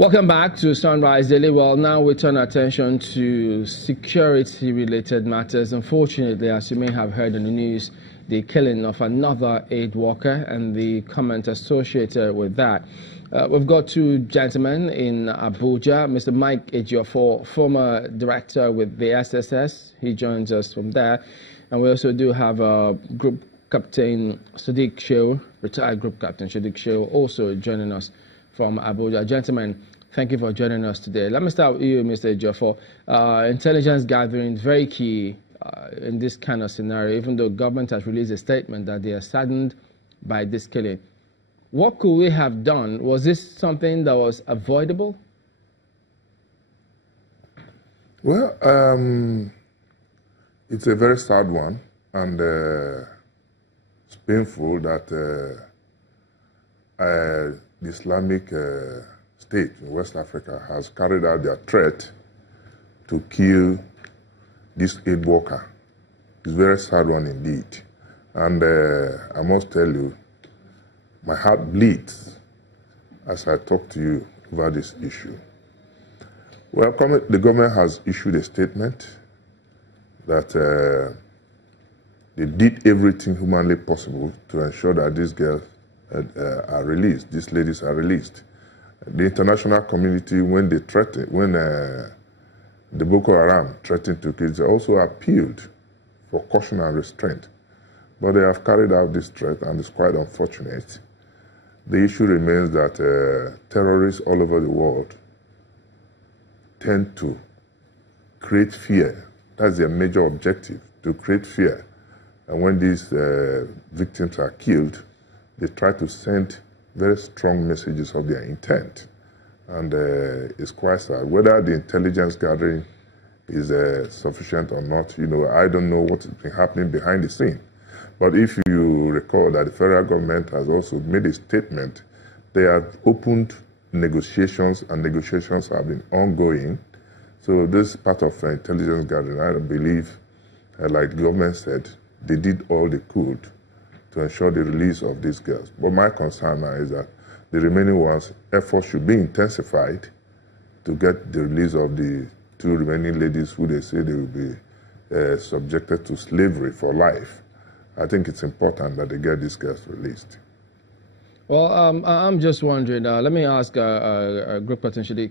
Welcome back to Sunrise Daily. Well, now we turn our attention to security-related matters. Unfortunately, as you may have heard in the news, the killing of another aid worker and the comment associated with that. We've got two gentlemen in Abuja. Mr. Mike Ejiofor, former director with the SSS. He joins us from there. And we also do have Group Captain Sadiq Shehu, retired Group Captain Sadiq Shehu, also joining us from Abuja. Gentlemen, thank you for joining us today. Let me start with you, Mr. Ejiofor. Intelligence gathering is very key in this kind of scenario, even though government has released a statement that they are saddened by this killing. What could we have done? Was this something that was avoidable? Well, it's a very sad one, and it's painful that the Islamic State in West Africa has carried out their threat to kill this aid worker. It's a very sad one indeed. And I must tell you, my heart bleeds as I talk to you about this issue. Well, the government has issued a statement that they did everything humanly possible to ensure that these girls are released, these ladies are released. The international community, when they threatened, when the Boko Haram threatened to kill, they also appealed for caution and restraint. But they have carried out this threat, and it's quite unfortunate. The issue remains that terrorists all over the world tend to create fear. That's their major objective, to create fear. And when these victims are killed, they try to send very strong messages of their intent. And it's quite sad. Whether the intelligence gathering is sufficient or not, I don't know what's been happening behind the scene. But if you recall that the federal government has also made a statement, they have opened negotiations, and negotiations have been ongoing. So this part of intelligence gathering, I believe, like the government said, they did all they could to ensure the release of these girls. But my concern now is that the remaining ones, efforts should be intensified to get the release of the two remaining ladies who they say they will be subjected to slavery for life. I think it's important that they get these girls released. Well, I'm just wondering, let me ask Group Captain Sadiq,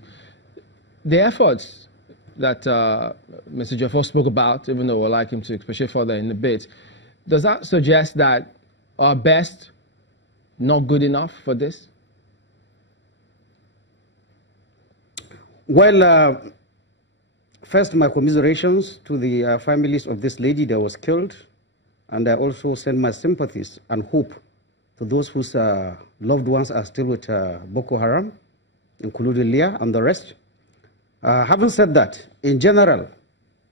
the efforts that Mr. Ejiofor spoke about, even though we'd like him to expatiate further in a bit, does that suggest that our best not good enough for this? Well, first, my commiserations to the families of this lady that was killed, and I also send my sympathies and hope to those whose loved ones are still with Boko Haram, including Leah and the rest. Having said that, in general,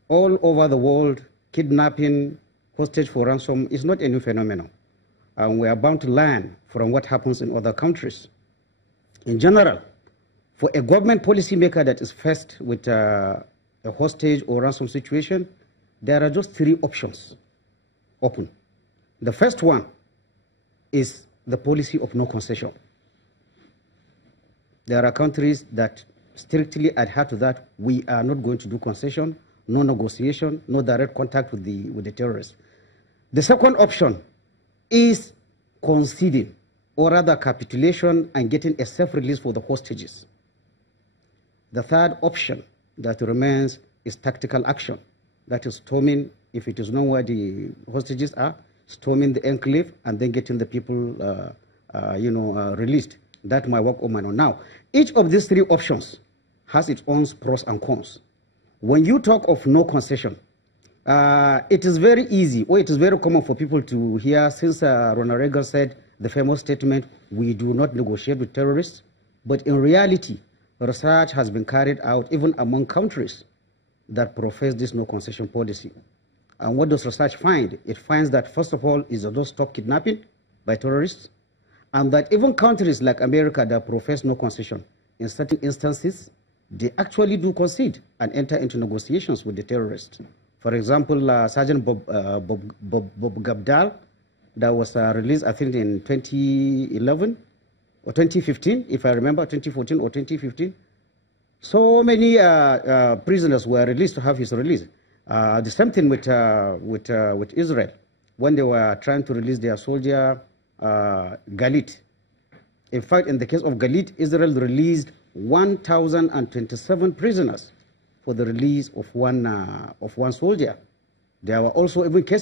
all over the world, kidnapping, hostage for ransom is not a new phenomenon. And we are bound to learn from what happens in other countries. In general, for a government policymaker that is faced with a hostage or ransom situation, there are just three options open. The first one is the policy of no concession. There are countries that strictly adhere to that. We are not going to do concession, no negotiation, no direct contact with the terrorists. The second option is conceding, or rather capitulation, and getting a safe release for the hostages. The third option that remains is tactical action. That is storming, if it is known where the hostages are, storming the enclave and then getting the people released. That might work on my own. Now, each of these three options has its own pros and cons. When you talk of no concession, it is very easy, or it is very common for people to hear, since Ronald Reagan said the famous statement, "We do not negotiate with terrorists." But in reality, research has been carried out even among countries that profess this no concession policy. And what does research find? It finds that, first of all, is to stop kidnapping by terrorists, and that even countries like America that profess no concession, in certain instances, they actually do concede and enter into negotiations with the terrorists. For example, Sergeant Bob Gabdal, that was released, I think, in 2011 or 2015, if I remember, 2014 or 2015. So many prisoners were released to have his release. The same thing with Israel, when they were trying to release their soldier Galit. In fact, in the case of Galit, Israel released 1,027 prisoners for the release of one soldier. There were also even cases